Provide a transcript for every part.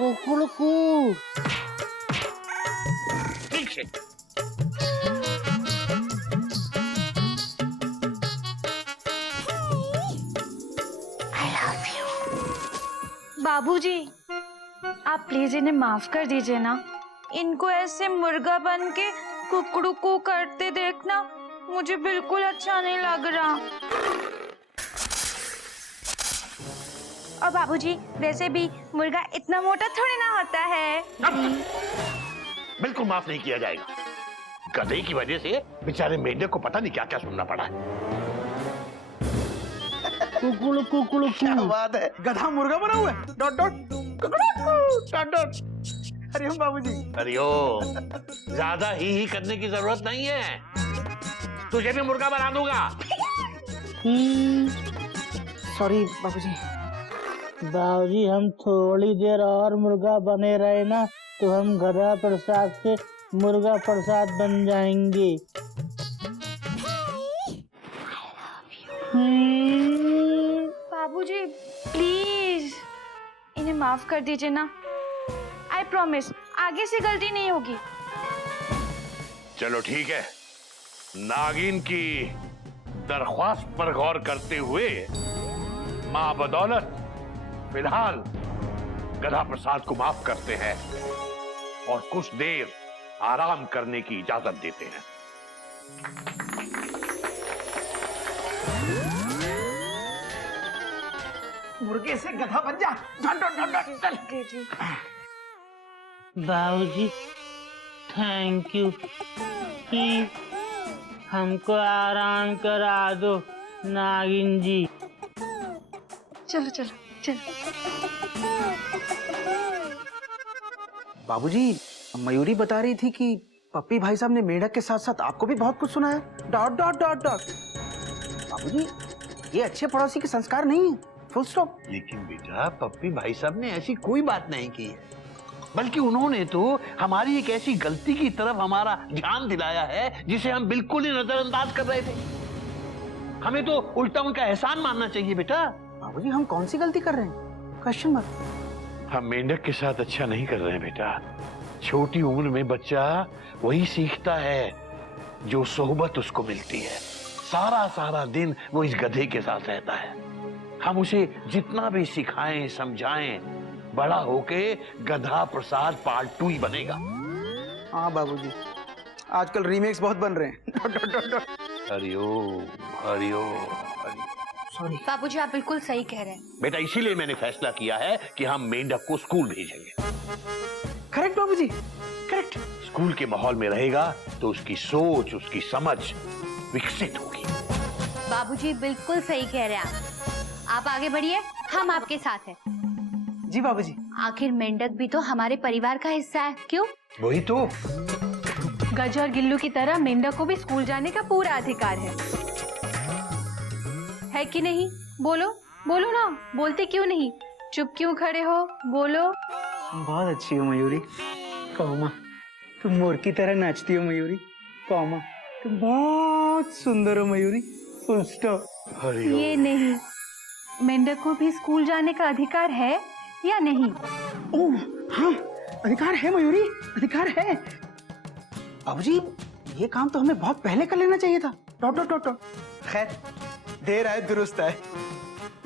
कुकुड़कू। पीछे। बाबूजी, आप प्लीज इन्हें माफ कर दीजिए ना। इनको ऐसे मुर्गा बन के कुकड़ू करते देखना मुझे बिल्कुल अच्छा नहीं लग रहा। और बाबूजी, वैसे भी मुर्गा इतना मोटा थोड़ी ना होता है। बिल्कुल माफ नहीं किया जाएगा। गधे की वजह से बेचारे मेंढक को पता नहीं क्या क्या सुनना पड़ा है। कुकुड़कू। क्या बात है, गधा मुर्गा बना हुआ है। Dot dot dot dot. Hariom बाबूजी। हरिओम। ज्यादा ही करने की जरूरत नहीं है, तुझे भी मुर्गा बना दूंगा। सॉरी बाबूजी। बाबूजी, हम थोड़ी देर और मुर्गा बने रहे ना तो हम गधा प्रसाद से मुर्गा प्रसाद बन जाएंगे। बाबूजी प्लीज इन्हें माफ कर दीजिए ना। आई प्रॉमिस आगे से गलती नहीं होगी। चलो ठीक है, नागिन की दरख्वास्त पर गौर करते हुए मां बदौलत फिलहाल गधा प्रसाद को माफ करते हैं और कुछ देर आराम करने की इजाजत देते हैं। मुर्गे से गधा बन जा। डॉट डॉट डॉट चल। बाबूजी, थैंक यू कि हमको आराम करा दो नागिन जी। चलो चलो चलो। बाबूजी, मयूरी बता रही थी कि पप्पी भाई साहब ने मेढक के साथ साथ आपको भी बहुत कुछ सुनाया। Dot dot dot dot. बाबूजी, ये अच्छे पड़ोसी के संस्कार नहीं है। Full stop. लेकिन बेटा, पप्पी भाई साहब ने ऐसी कोई बात नहीं की है, बल्कि उन्होंने तो हमारी एक ऐसी गलती की तरफ हमारा ध्यान दिलाया है जिसे हम बिल्कुल ही नजरअंदाज कर रहे थे। हमें तो उल्टा उनका एहसान मानना चाहिए बेटा। बाबूजी, हम कौन सी गलती कर रहे हैं? Question mark. हम मेंढक के साथ अच्छा नहीं कर रहे हैं बेटा। छोटी उम्र में बच्चा वही सीखता है जो सोहबत उसको मिलती है। सारा सारा दिन वो इस गधे के साथ रहता है। हम उसे जितना भी सिखाएं समझाएं, बड़ा होके गधा प्रसाद पार्ट 2 ही बनेगा। हाँ बाबूजी, आजकल रीमेक्स बहुत बन रहे हैं। हरिओम हरिओम। सॉरी बाबूजी, आप बिल्कुल सही कह रहे हैं। बेटा, इसीलिए मैंने फैसला किया है कि हम मेंढक को स्कूल भेजेंगे। करेक्ट बाबूजी, करेक्ट। स्कूल के माहौल में रहेगा तो उसकी सोच, उसकी समझ विकसित होगी। बाबूजी बिल्कुल सही कह रहे हैं आप आगे बढ़िए, हम आपके साथ हैं। जी बाबूजी। आखिर मेंढक भी तो हमारे परिवार का हिस्सा है, क्यों? वही तो। गज और गिल्लू की तरह मेंढक को भी स्कूल जाने का पूरा अधिकार है कि नहीं? बोलो बोलो ना, बोलते क्यों नहीं? चुप क्यों खड़े हो? बोलो। बहुत अच्छी हो मयूरी। कौमा, तुम मोर की तरह नाचती हो मयूरी। कौमा, तुम बहुत सुंदर हो मयूरी। Full stop. हरिओम। ये नहीं, मेंढक को भी स्कूल जाने का अधिकार है या नहीं? ओह हाँ, अधिकार है मयूरी, अधिकार है। बाबूजी, ये काम तो हमें बहुत पहले कर लेना चाहिए था। Dot dot dot dot. खैर, देर आए दुरुस्त है।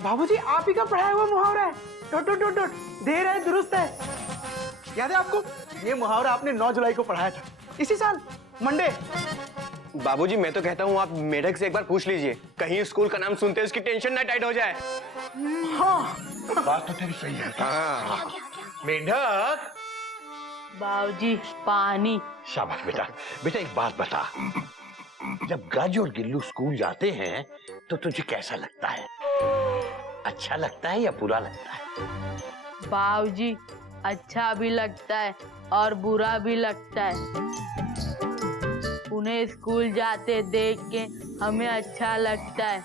बाबूजी, आप ही का पढ़ाया हुआ मुहावरा है। Dot dot dot dot. देर आए दुरुस्त है। याद है आपको? ये मुहावरा आपने 9 जुलाई को पढ़ाया था, इसी साल मंडे। बाबूजी, मैं तो कहता हूँ आप मेढक से एक बार पूछ लीजिए, कहीं स्कूल का नाम सुनते उसकी टेंशन ना टाइट हो जाए। हाँ, बात तो तेरी सही है। हाँ। मेंढक। बाबूजी, पानी। शाबाश बेटा। बेटा, एक बात बता, जब गज और गिल्लू स्कूल जाते हैं तो तुझे कैसा लगता है? अच्छा लगता है या बुरा लगता है? बाबूजी, अच्छा भी लगता है और बुरा भी लगता है। उन्हें स्कूल जाते देख के हमें अच्छा लगता है,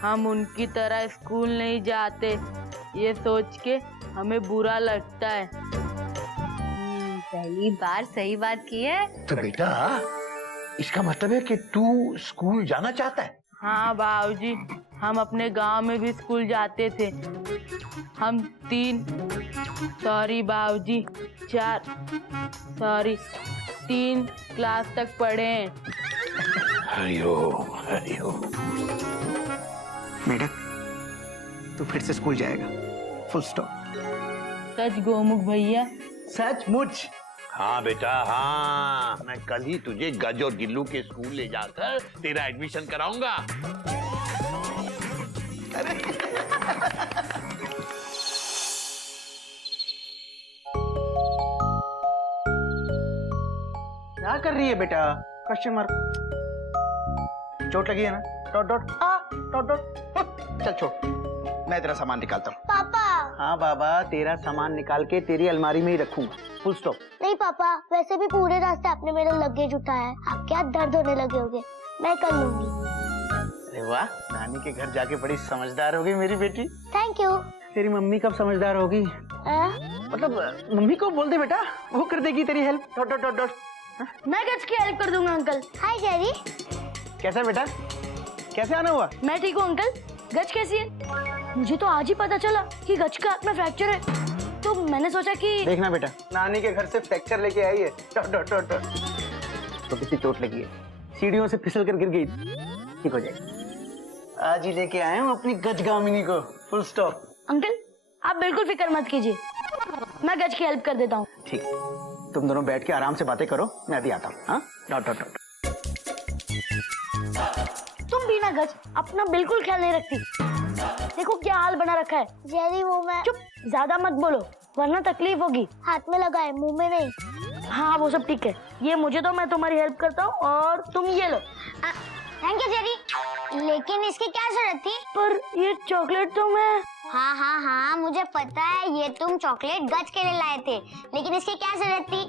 हम उनकी तरह स्कूल नहीं जाते ये सोच के हमें बुरा लगता है। पहली बार सही बात की है। तो बेटा, इसका मतलब है कि तू स्कूल जाना चाहता है? हाँ बाबूजी, हम अपने गांव में भी स्कूल जाते थे। हम 3 क्लास तक पढ़े हैं। हरिओम हरिओम। मेढक, तू फिर से स्कूल जाएगा, फुल स्टॉप। सच गोमुख भैया? सचमुच। हाँ बेटा हाँ, मैं कल ही तुझे गज और गिल्लू के स्कूल ले जाकर तेरा एडमिशन कराऊंगा। क्या कर रही है बेटा? Question mark. चोट लगी है ना? Dot dot dot dot. चल छोड़, मैं तेरा सामान निकालता हूँ। पापा। हाँ बाबा, तेरा सामान निकाल के तेरी अलमारी में ही रखूंगा, फुल स्टॉप। नहीं पापा, वैसे भी पूरे रास्ते आपने मेरा लगेज उठाया है, आप क्या दर्द होने लगे होगे, मैं कर लूंगी। अरे वाह, नानी के घर जाके बड़ी समझदार हो गई मेरी बेटी। Thank you. तेरी मम्मी कब समझदार होगी? मतलब मम्मी को बोल दे बेटा, वो कर देगी तेरी help. Dot dot dot dot. मैं गज की हेल्प कर दूंगा अंकल। हाय जेरी। कैसा बेटा, कैसे आना हुआ? मैं ठीक हूँ अंकल। गज कैसी है? मुझे तो आज ही पता चला कि गज के हाथ में फ्रैक्चर है, तो मैंने सोचा कि देखना बेटा, नानी के घर से फ्रैक्चर लेके आई है। Dot dot dot dot. तो किसी चोट लगी है, सीढ़ियों से फिसल कर गिर गई, ठीक हो जाएगी। आज ही लेके आया हूँ अपनी गजगामिनी को, फुल स्टॉप। अंकल आप बिल्कुल फिक्र मत कीजिए, मैं गज की हेल्प कर देता हूँ। ठीक, तुम दोनों बैठ के आराम से बातें करो, मैं अभी आता हूँ। हाँ, डॉट डॉट डॉट। तुम भी ना गज अपना बिल्कुल ख्याल नहीं रखती, देखो क्या हाल बना रखा है। जेरी वो मैं चुप, ज्यादा मत बोलो वरना तकलीफ होगी। हाथ में लगा है, मुंह में नहीं। हाँ वो सब ठीक है, ये मुझे दो, मैं तुम्हारी हेल्प करता हूँ और तुम ये लो। थैंक यू जेरी, लेकिन इसकी क्या जरूरत थी? पर ये चॉकलेट तो मैं। हाँ मुझे पता है, ये तुम चॉकलेट गज के लिए लाए थे, लेकिन इसकी क्या जरूरत थी?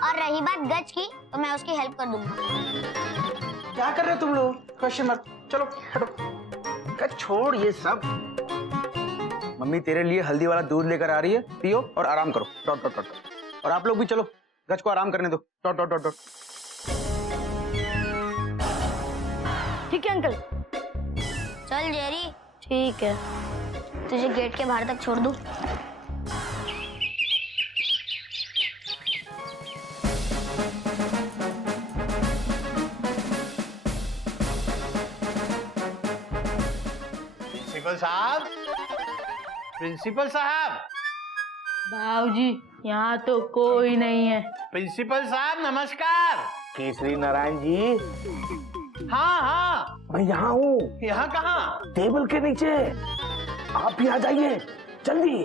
और रही बात गज की, तो मैं उसकी हेल्प कर दूंगा। क्या कर रहे हो तुम लोग? क्वेश्चन मत, चलो हटो। गज छोड़ ये सब। मम्मी तेरे लिए हल्दी वाला दूध लेकर आ रही है, पियो और आराम करो। Dot dot dot. और आप लोग भी चलो, गज को आराम करने दो। Dot dot dot dot. ठीक है अंकल। चल जेरी। ठीक है, तुझे गेट के बाहर तक छोड़ दूं? प्रिंसिपल साहब, प्रिंसिपल साहब, बाबूजी यहाँ तो कोई नहीं है। प्रिंसिपल साहब नमस्कार। केसरी नारायण जी, हाँ हाँ, मैं यहाँ हूँ, यहाँ कहाँ? टेबल के नीचे। आप भी आ जाइए जल्दी।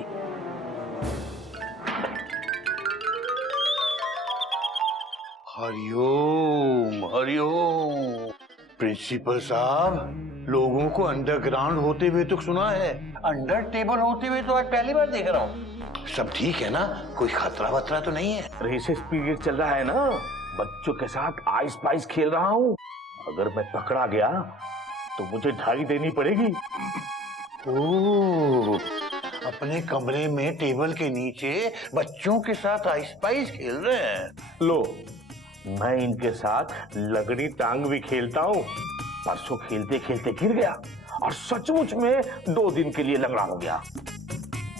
हरिओम हरिओम। प्रिंसिपल साहब, लोगों को अंडरग्राउंड होते हुए तो सुना है, अंडर टेबल होते हुए तो आज पहली बार देख रहा हूँ। सब ठीक है ना? कोई खतरा वतरा तो नहीं है? रिसेस पीरियड चल रहा है ना, बच्चों के साथ आइस पाइस खेल रहा हूँ। अगर मैं पकड़ा गया तो मुझे ढाई देनी पड़ेगी। ओह, अपने कमरे में टेबल के नीचे बच्चों के साथ आइस पाइस खेल रहे हैं। लो, मैं इनके साथ लगड़ी टांग भी खेलता हूँ। परसों खेलते खेलते गिर गया और सचमुच में 2 दिन के लिए लंगड़ा हो गया।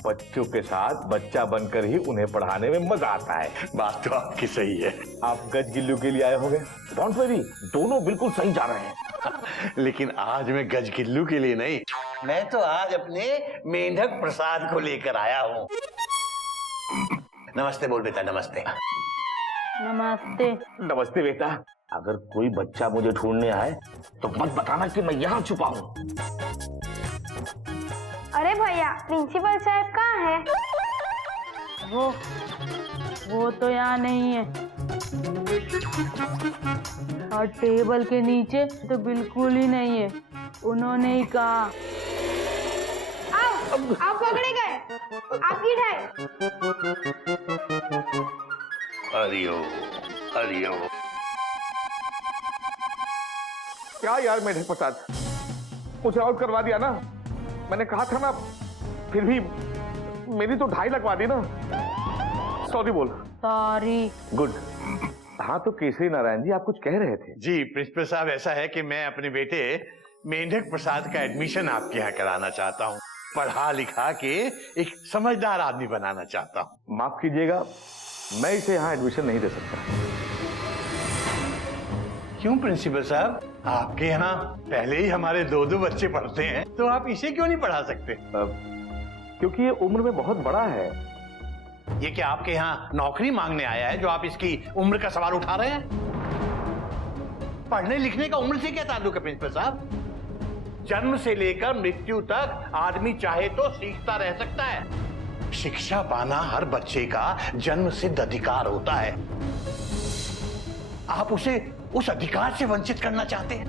बच्चों के साथ बच्चा बनकर ही उन्हें पढ़ाने में मजा आता है। बात तो आपकी सही है। आप गज गिल्लू के लिए आए होंगे। डोंट वरी, दोनों बिल्कुल सही जा रहे हैं। लेकिन आज मैं गज गिल्लू के लिए नहीं, मैं तो आज अपने मेंढक प्रसाद को लेकर आया हूँ। नमस्ते बोल बेटा, नमस्ते। नमस्ते। नमस्ते बेटा। अगर कोई बच्चा मुझे ढूंढने आए तो मत बताना कि मैं यहाँ छुपा हूँ। अरे भैया, प्रिंसिपल साहब कहाँ है? वो तो यहाँ नहीं है, और टेबल के नीचे तो बिल्कुल ही नहीं है। उन्होंने ही कहा। आप पकड़े गए, आपकी ढाई। हरिओम हरिओम। क्या यार मेढक प्रसाद, मुझे आउट करवा दिया ना। मैंने कहा था ना, फिर भी मेरी तो ढाई लगवा दी ना। सॉरी बोल। सॉरी। गुड। हाँ तो केसरी नारायण जी, आप कुछ कह रहे थे। जी प्रिंसिपल साहब, ऐसा है कि मैं अपने बेटे मेंढक प्रसाद का एडमिशन आपके यहाँ कराना चाहता हूँ। पढ़ा लिखा के एक समझदार आदमी बनाना चाहता हूँ। माफ कीजिएगा, मैं इसे यहाँ एडमिशन नहीं दे सकता। क्यों प्रिंसिपल साहब, आपके यहाँ पहले ही हमारे 2-2 बच्चे पढ़ते हैं, तो आप इसे क्यों नहीं पढ़ा सकते? क्योंकि ये उम्र में बहुत बड़ा है। ये क्या आपके यहाँ नौकरी मांगने आया है जो आप इसकी उम्र का सवाल उठा रहे हैं? पढ़ने लिखने का उम्र से क्या ताल्लुक है प्रिंसिपल साहब? जन्म से लेकर मृत्यु तक आदमी चाहे तो सीखता रह सकता है। शिक्षा पाना हर बच्चे का जन्म सिद्ध अधिकार होता है। आप उसे उस अधिकार से वंचित करना चाहते हैं?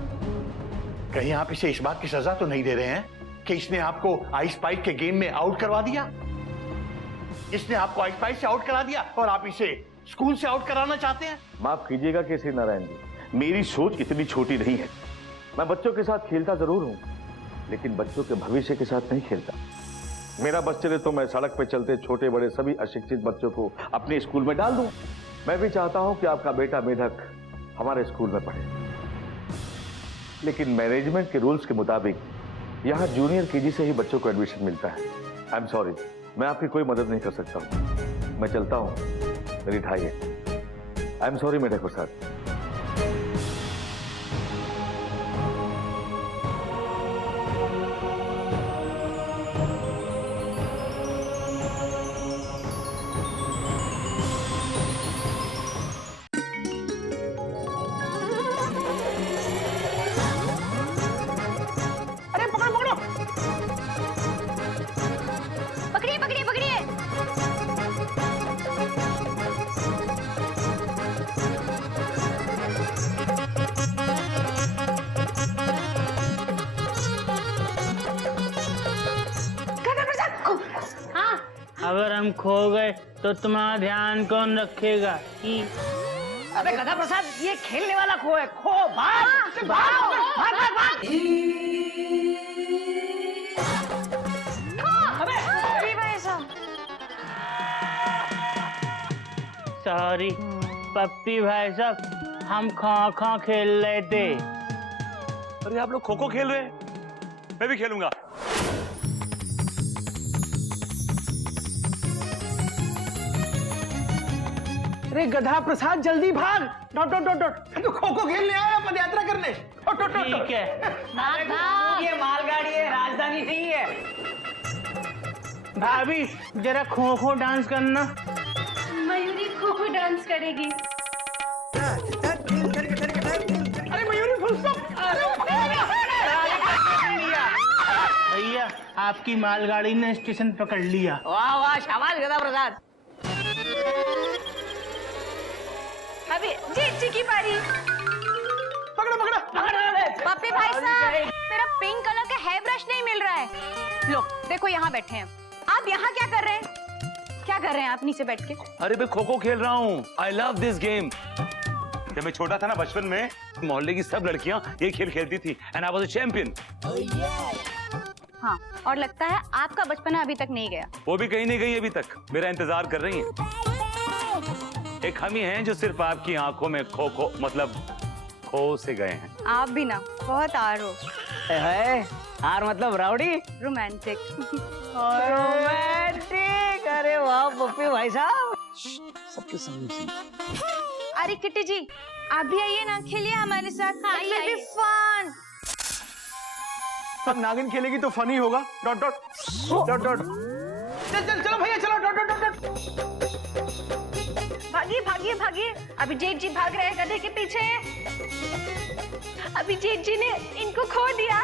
कहीं आप इसे इस बात की सजा तो नहीं दे रहे हैं कि इसने आपको आइस पाइस के गेम में आउट करवा दिया? इसने आपको आइस पाइस से आउट करा दिया और आप इसे स्कूल से आउट कराना चाहते हैं? माफ कीजिएगा केसरी नारायण जी, मेरी सोच इतनी छोटी नहीं है। मैं बच्चों के साथ खेलता जरूर हूं, लेकिन बच्चों के भविष्य के साथ नहीं खेलता। मेरा बस चले तो मैं सड़क पे चलते छोटे बड़े सभी अशिक्षित बच्चों को अपने स्कूल में डाल दूं। मैं भी चाहता हूं कि आपका बेटा मेढक हमारे स्कूल में पढ़े, लेकिन मैनेजमेंट के रूल्स के मुताबिक यहाँ जूनियर केजी से ही बच्चों को एडमिशन मिलता है। आई एम सॉरी, मैं आपकी कोई मदद नहीं कर सकता हूँ। मैं चलता हूँ, मेरी ढाई है। आई एम सॉरी मेढक प्रसाद। पकड़िए पकड़िए पकड़िए। हाँ, अगर हम खो गए तो तुम्हारा ध्यान कौन रखेगा? अबे गधा प्रसाद, ये खेलने वाला खो है। खो, भाग भाग भाग भाग भाग। अरे भाई साहब, सॉरी पप्पी भाई साहब, हम खो खेल रहे थे। अरे आप लोग खो खो खेल रहे हैं, मैं भी खेलूंगा। अरे गधा प्रसाद, जल्दी भाग। Dot dot dot dot. तू खो खो खेलने आया पद यात्रा करने? Dot dot dot. ठीक है, भाग भाग। ये मालगाड़ी है, राजधानी नहीं है। भाभी जरा खो डांस करना। मयूरी खो खो डांस करेगी। अरे मयूरी फुल स्टॉप। भैया आपकी मालगाड़ी ने स्टेशन पकड़ लिया। वाह वाह, शाबाश गधा प्रसाद। अभी जीत जी की बारी। पकड़ो पकड़ो पकड़ो। पप्पी भाई साहब, मेरा पिंक कलर का हेयर ब्रश नहीं मिल रहा है। लो देखो, यहाँ बैठे हैं आप। यहाँ क्या कर रहे हैं? क्या कर रहे हैं आप नीचे बैठ के? अरे मैं खो खो खेल रहा हूँ। I love this game. जब मैं छोटा था ना, बचपन में मोहल्ले की सब लड़कियां ये खेल खेलती थी and I was a champion. हाँ, और लगता है आपका बचपना अभी तक नहीं गया। वो भी कहीं नहीं गई अभी तक, मेरा इंतजार कर रही हैं। एक हम ही हैं जो सिर्फ आपकी आंखों में खो खो मतलब खो से गए हैं। आप भी ना बहुत आर हो। हार मतलब राउडी, रोमांटिक। रोमांटिक। अरे वाह पप्पी भाई साहब। सबके सामने। अरे किट्टी जी, आप भी आइए ना, खेलिए हमारे साथ। हाँ, आइए, आइए। फन। अब नागिन खेलेगी तो फनी होगा। Dot dot dot dot. चल चल चलो भैया, चलो। Dot dot dot. भागिए भागिए भागिए। अभी जेठ जी भाग रहे हैं गधे के पीछे। अभी जेठ जी ने इनको खो दिया।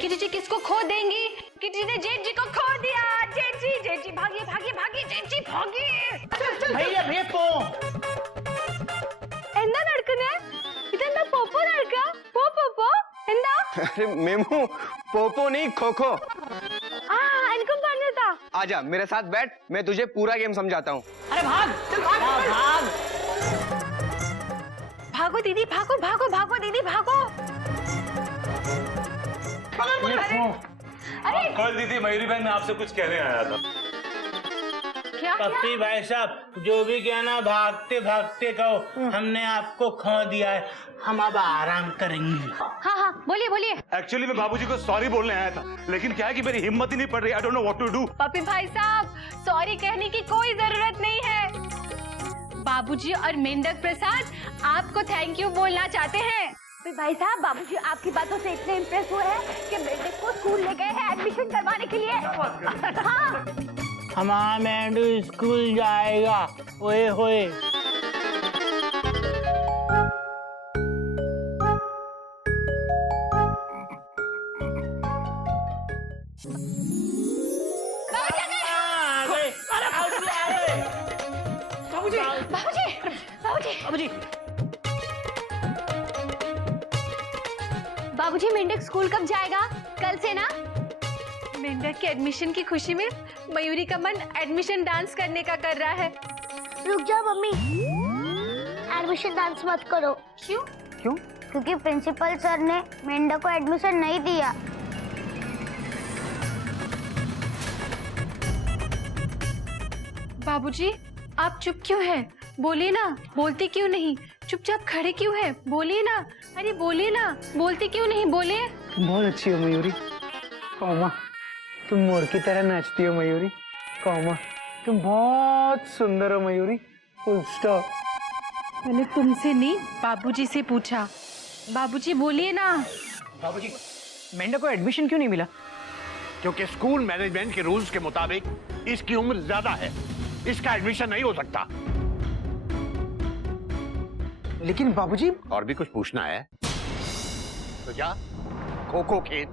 किटी जी किसको खो देंगी? किटी ने जेठ जी को खो दिया। जेठ जी भागिए भागिए भागिए। जेठ जी भागिए। भैया भैया पो എന്താ നടക്കുന്നേ? ഇതെന്താ പോപ്പോ നടക്കുക? പോ എന്താ? अरे मेमू, पोपो नहीं खोखो। ആ എനിക്കും പറഞ്ഞതാ। आजा मेरे साथ बैठ, मैं तुझे पूरा गेम समझाता हूँ। अरे भाग, चल भाग भाग। भागो दीदी, भागो भागो भागो दीदी भागो। अरे कल दीदी मयूरी बहन, मैं आपसे कुछ कहने आया था। क्या पप्पी भाई साहब जो भी कहना भागते भागते कहो, हमने आपको खो दिया है, हम अब आराम करेंगे। हाँ हाँ बोलिए बोलिए। एक्चुअली मैं बाबूजी को सॉरी बोलने आया था, लेकिन क्या है कि मेरी हिम्मत ही नहीं पड़ रही। I don't know what to do. पपी भाई साहब, सॉरी कहने की कोई जरूरत नहीं है। बाबूजी और मेंढक प्रसाद आपको थैंक यू बोलना चाहते हैं। भाई साहब, बाबूजी आपकी बातों से इतने इम्प्रेस हुए हैं कि मेंढक को स्कूल ले गए हैं एडमिशन करवाने के लिए। हाँ। हमारा मेंढू स्कूल जाएगा। ओए होए। बाबूजी मेंढक स्कूल कब जाएगा? कल से ना? मेंढक के एडमिशन की खुशी में मयूरी का मन एडमिशन डांस करने का कर रहा है। रुक जाओ मम्मी, एडमिशन डांस मत करो। क्यों? क्यों? क्योंकि प्रिंसिपल सर ने मेंढक को एडमिशन नहीं दिया। बाबूजी आप चुप क्यों हैं? बोलिए ना, बोलती क्यों नहीं? चुपचाप खड़े क्यों हैं? बोलिए ना, अरे बोलिए ना, बोलती क्यों नहीं? बोलिए। तुम बहुत अच्छी हो मयूरी। कौमा, तुम मोर की तरह नाचती हो मयूरी। कौमा, तुम बहुत सुंदर हो मयूरी। Full stop. मैंने तुमसे नहीं, बाबूजी से पूछा। बाबूजी बोलिए ना। बाबूजी, मेंढक को एडमिशन क्यों नहीं मिला? क्योंकि स्कूल मैनेजमेंट के रूल्स के मुताबिक इसकी उम्र ज्यादा है, इसका एडमिशन नहीं हो सकता। लेकिन बाबूजी, और भी कुछ पूछना है तो जा खो खो खेल।